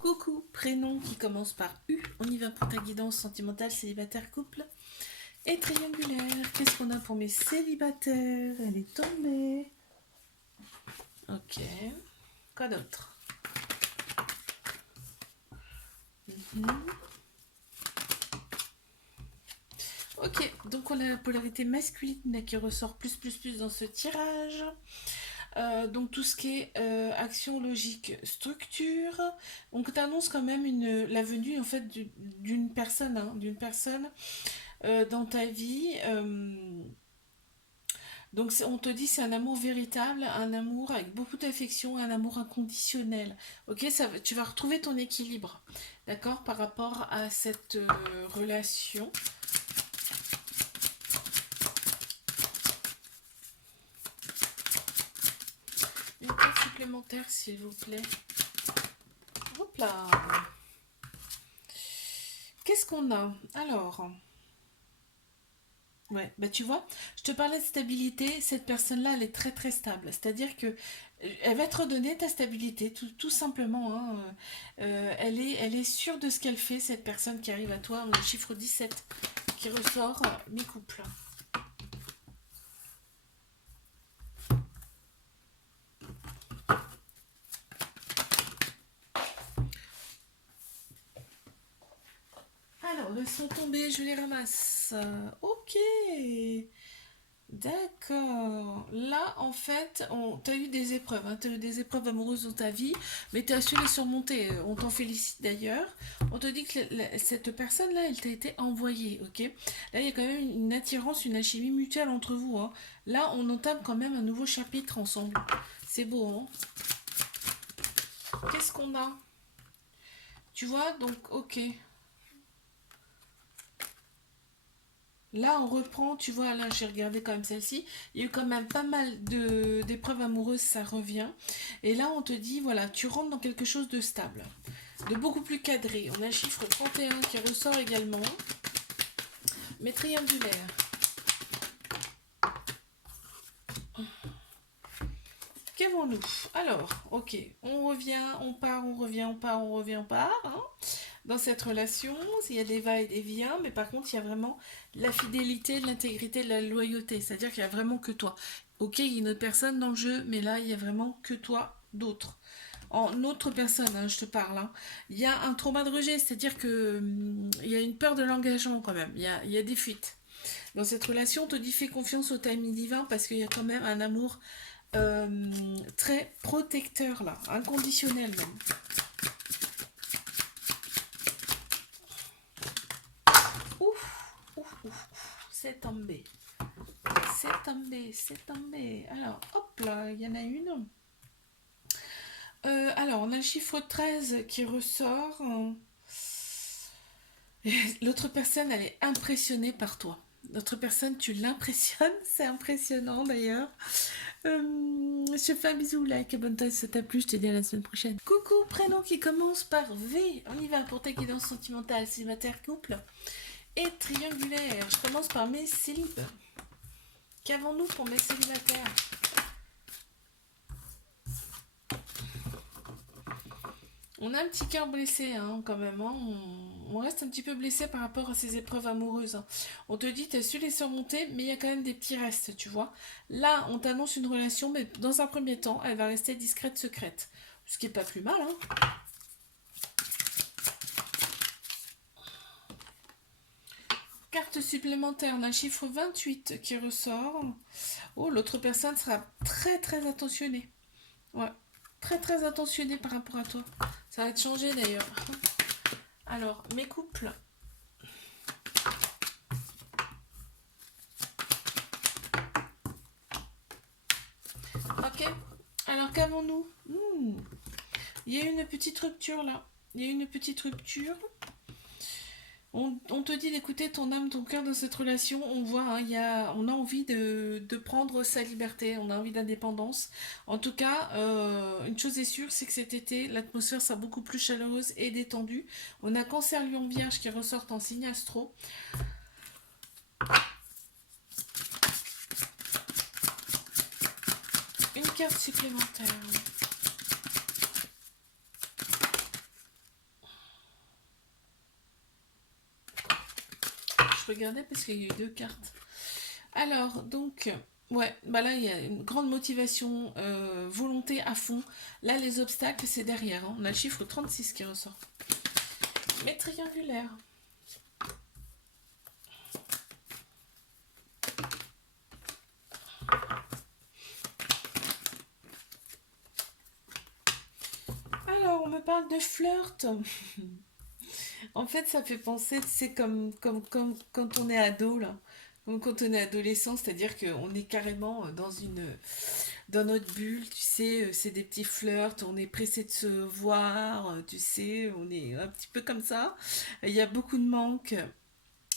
Coucou, prénom qui commence par U. On y va pour ta guidance sentimentale, célibataire, couple et triangulaire. Qu'est-ce qu'on a pour mes célibataires? Elle est tombée. Ok. Quoi d'autre? Ok, donc on a la polarité masculine qui ressort plus dans ce tirage. Donc tout ce qui est action logique, structure. Donc tu annonces quand même la venue en fait d'une personne, hein, dans ta vie. Donc on te dit c'est un amour véritable, un amour avec beaucoup d'affection, un amour inconditionnel. Ok, tu vas retrouver ton équilibre, d'accord, par rapport à cette relation. Une carte supplémentaire, s'il vous plaît. Hop là. Qu'est-ce qu'on a? Alors, ouais, bah tu vois, je te parlais de stabilité, cette personne-là, elle est très stable. C'est-à-dire que elle va te redonner ta stabilité, tout simplement, hein. Elle est sûre de ce qu'elle fait, cette personne qui arrive à toi. On a le chiffre 17 qui ressort, mi-couple. Alors, elles sont tombées, je les ramasse. Ok. D'accord. Là, en fait, tu as eu des épreuves, hein, tu as eu des épreuves amoureuses dans ta vie, mais tu as su les surmonter. On t'en félicite d'ailleurs. On te dit que cette personne-là, elle t'a été envoyée, ok? Là, il y a quand même une attirance, une alchimie mutuelle entre vous, hein. Là, on entame quand même un nouveau chapitre ensemble. C'est beau, hein? Qu'est-ce qu'on a? Tu vois, donc, ok. Là, on reprend, tu vois, là, j'ai regardé quand même celle-ci. Il y a eu quand même pas mal d'épreuves amoureuses, ça revient. Et là, on te dit, voilà, tu rentres dans quelque chose de stable, de beaucoup plus cadré. On a le chiffre 31 qui ressort également, mais triangulaire. Qu'avons-nous? Alors, ok, on revient, on part, on revient, on part, on revient, on part, hein. Dans cette relation, il y a des va et des vient, mais par contre, il y a vraiment la fidélité, l'intégrité, la loyauté. C'est-à-dire qu'il y a vraiment que toi. Ok, il y a une autre personne dans le jeu, mais là, il y a vraiment que toi d'autre. En autre personne, hein, je te parle, hein. Il y a un trauma de rejet, c'est-à-dire que il y a une peur de l'engagement quand même. Il y a des fuites. Dans cette relation, on te dit fais confiance au timing divin parce qu'il y a quand même un amour très protecteur là, inconditionnel même. Ouf, ouf, c'est tombé. C'est tombé, c'est tombé. Alors, hop là, il y en a une. Alors, on a le chiffre 13 qui ressort. L'autre personne, elle est impressionnée par toi. L'autre personne, tu l'impressionnes. C'est impressionnant d'ailleurs. Je te fais un bisou, like, abonne-toi si ça t'a plu. Je te dis à la semaine prochaine. Coucou, prénom qui commence par V. On y va pour ta guidance sentimentale, célibataire, couple et triangulaire. Je commence par mes célibes. Qu'avons-nous pour mes célibataires? On a un petit cœur blessé, hein, quand même, hein. On reste un petit peu blessé par rapport à ces épreuves amoureuses, hein. On te dit, tu as su les surmonter, mais il y a quand même des petits restes, tu vois. Là, on t'annonce une relation, mais dans un premier temps, elle va rester discrète, secrète. Ce qui est pas plus mal, hein. Carte supplémentaire, on a un chiffre 28 qui ressort. Oh, l'autre personne sera très attentionnée. Ouais, très attentionnée par rapport à toi. Ça va te changer d'ailleurs. Alors, mes couples. Ok. Alors, qu'avons-nous? Il y a une petite rupture là. Il y a une petite rupture. On te dit d'écouter ton âme, ton cœur dans cette relation. On voit, hein, on a envie de prendre sa liberté, on a envie d'indépendance. En tout cas, une chose est sûre, c'est que cet été, l'atmosphère sera beaucoup plus chaleureuse et détendue. On a Cancer, Lion, Vierge qui ressortent en signe astro. Une carte supplémentaire. regardais parce qu'il y a eu deux cartes. Alors, donc, ouais, bah là, il y a une grande motivation, volonté à fond. Là, les obstacles, c'est derrière, hein. On a le chiffre 36 qui ressort. Mais triangulaire. Alors, on me parle de flirt. En fait, ça fait penser, c'est comme quand on est ado, là. Comme quand on est adolescent, c'est-à-dire qu'on est carrément dans notre bulle, tu sais, c'est des petits flirts, on est pressé de se voir, tu sais, on est un petit peu comme ça. Il y a beaucoup de manque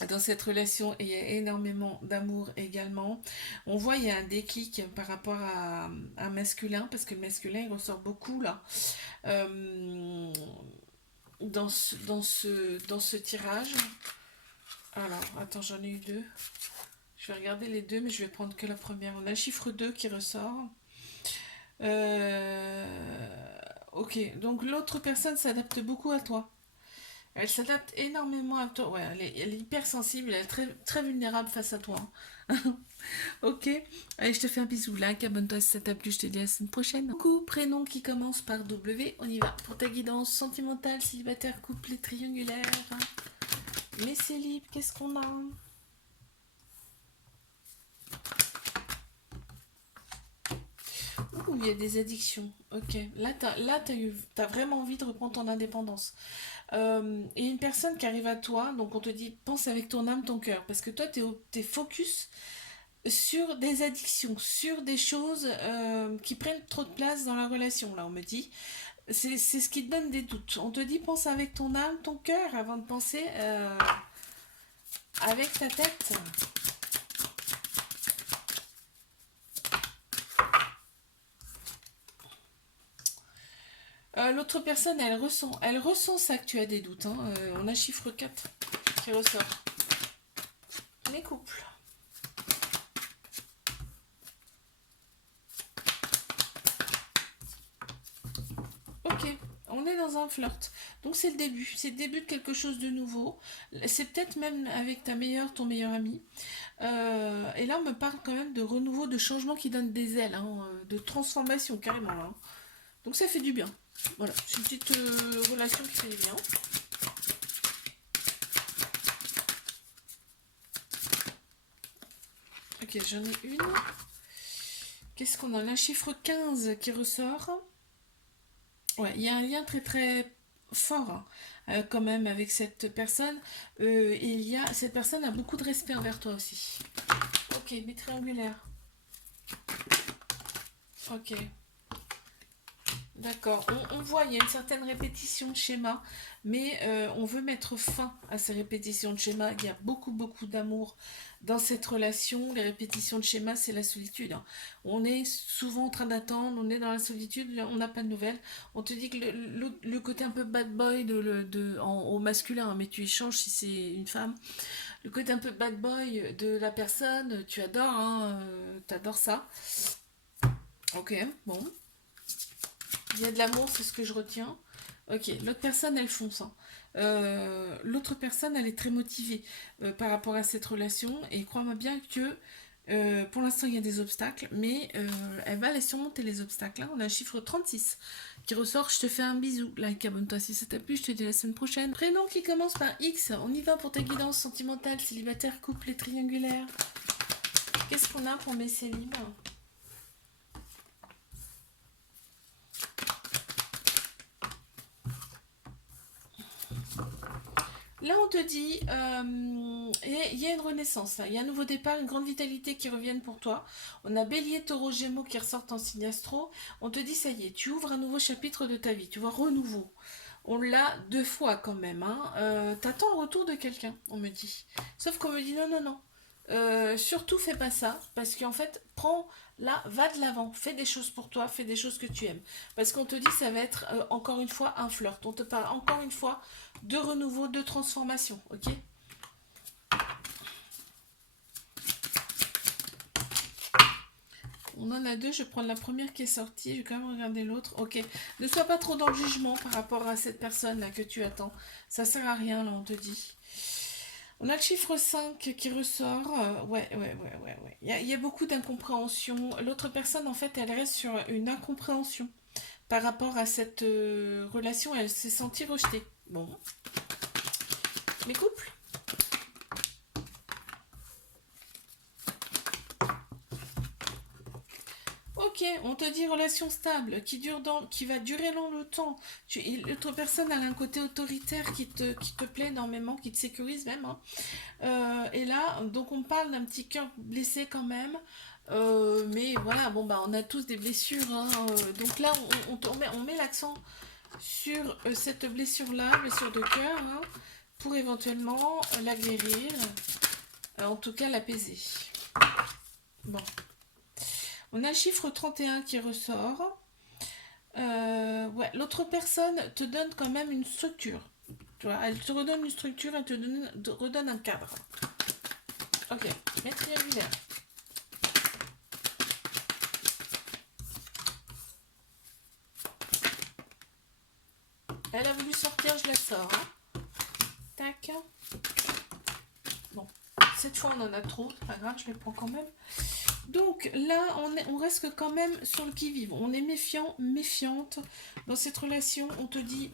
dans cette relation et il y a énormément d'amour également. On voit, il y a un déclic par rapport à un masculin, parce que le masculin, il ressort beaucoup là. Euh, dans ce tirage. Alors, attends, j'en ai eu deux. Je vais regarder les deux, mais je vais prendre que la première. On a le chiffre 2 qui ressort. Ok, donc l'autre personne s'adapte beaucoup à toi. Elle s'adapte énormément à toi. Ouais, elle est hyper sensible, elle est très, très vulnérable face à toi. Ok, allez, je te fais un bisou. Like, abonne-toi si ça t'a plu. Je te dis à la semaine prochaine. Coucou, prénom qui commence par W. On y va pour ta guidance sentimentale, célibataire, couple et triangulaire. Mais c'est libre, qu'est-ce qu'on a? Ouh, il y a des addictions. Ok, t'as vraiment envie de reprendre ton indépendance. Et une personne qui arrive à toi, donc on te dit, pense avec ton âme, ton cœur. Parce que toi, t'es focus sur des addictions, sur des choses qui prennent trop de place dans la relation. Là, on me dit, c'est ce qui te donne des doutes. On te dit, pense avec ton âme, ton cœur, avant de penser avec ta tête. L'autre personne, elle ressent ça que tu as des doutes, hein. On a chiffre 4 qui ressort. Les couples. Ok, on est dans un flirt. Donc c'est le début de quelque chose de nouveau. C'est peut-être même avec ton meilleur ami. Et là, on me parle quand même de renouveau, de changement qui donne des ailes, hein, de transformation carrément, hein. Donc ça fait du bien. Voilà, c'est une petite relation qui fait du bien. Ok, j'en ai une. Qu'est-ce qu'on a là? Chiffre 15 qui ressort. Ouais, il y a un lien très très fort, hein, quand même avec cette personne. Cette personne a beaucoup de respect envers toi aussi. Ok, mais triangulaire. Ok. D'accord, on voit, il y a une certaine répétition de schéma, mais on veut mettre fin à ces répétitions de schéma. Il y a beaucoup, beaucoup d'amour dans cette relation. Les répétitions de schéma, c'est la solitude, hein. On est souvent en train d'attendre, on est dans la solitude, on n'a pas de nouvelles. On te dit que le côté un peu bad boy au masculin, hein, mais tu échanges si c'est une femme. Le côté un peu bad boy de la personne, tu adores, hein, t'adores ça. Ok, bon. Il y a de l'amour, c'est ce que je retiens. Ok, l'autre personne, elle fonce, hein. L'autre personne, elle est très motivée par rapport à cette relation. Et crois-moi bien que pour l'instant, il y a des obstacles, mais elle va les surmonter, les obstacles, hein. On a un chiffre 36 qui ressort. Je te fais un bisou. Like, abonne-toi si ça t'a plu. Je te dis à la semaine prochaine. Prénom qui commence par X. On y va pour ta guidance sentimentale, célibataire, couple et triangulaire. Qu'est-ce qu'on a pour mes célibes? Là, on te dit, il y a une renaissance, là. Il y a un nouveau départ, une grande vitalité qui revienne pour toi. On a Bélier, Taureau, Gémeaux qui ressortent en signe astro. On te dit, ça y est, tu ouvres un nouveau chapitre de ta vie. Tu vois, renouveau. On l'a deux fois quand même, hein. T'attends le retour de quelqu'un, on me dit. Sauf qu'on me dit, non, non, non. Surtout, fais pas ça. Parce qu'en fait, prends là, va de l'avant. Fais des choses pour toi, fais des choses que tu aimes. Parce qu'on te dit, ça va être encore une fois un flirt. On te parle encore une fois de renouveau, de transformation, ok? On en a deux, je vais prendre la première qui est sortie, je vais quand même regarder l'autre, ok? Ne sois pas trop dans le jugement par rapport à cette personne là que tu attends, ça sert à rien là, on te dit. On a le chiffre 5 qui ressort. Ouais, ouais, ouais, ouais, ouais. Il y a beaucoup d'incompréhension. L'autre personne, en fait, elle reste sur une incompréhension par rapport à cette relation. Elle s'est sentie rejetée. Bon. Les couples. Ok, on te dit relation stable, qui va durer dans le temps. L'autre personne a un côté autoritaire qui te plaît énormément, qui te sécurise même, hein. Et là, donc on parle d'un petit cœur blessé quand même. Mais voilà, bon bah on a tous des blessures, hein. Donc là, on met l'accent sur cette blessure-là, blessure de cœur, hein, pour éventuellement la guérir, en tout cas l'apaiser. Bon. On a le chiffre 31 qui ressort. Ouais, l'autre personne te donne quand même une structure. Tu vois, elle te redonne une structure, elle te redonne un cadre. Ok, mais triangulaire. Elle a voulu sortir, je la sors, hein. Tac. Bon, cette fois on en a trop, c'est pas grave, je les prends quand même. Donc là, on reste quand même sur le qui-vive. On est méfiant, méfiante. Dans cette relation, on te dit,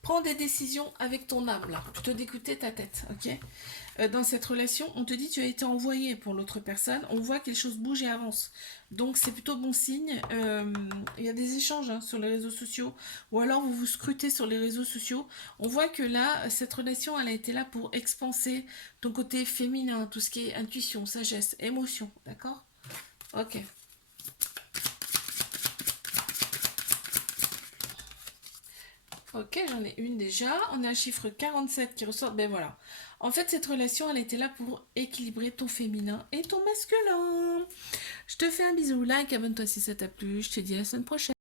prends des décisions avec ton âme, là, plutôt d'écouter ta tête, ok. Dans cette relation, on te dit tu as été envoyé pour l'autre personne, on voit que les choses bougent et avancent. Donc c'est plutôt bon signe. Il y a des échanges, hein, sur les réseaux sociaux, ou alors vous vous scrutez sur les réseaux sociaux. On voit que là, cette relation, elle a été là pour expanser ton côté féminin, tout ce qui est intuition, sagesse, émotion, d'accord. Ok. Ok, j'en ai une déjà. On a le chiffre 47 qui ressort. Ben voilà. En fait, cette relation, elle était là pour équilibrer ton féminin et ton masculin. Je te fais un bisou, like, abonne-toi si ça t'a plu. Je te dis à la semaine prochaine.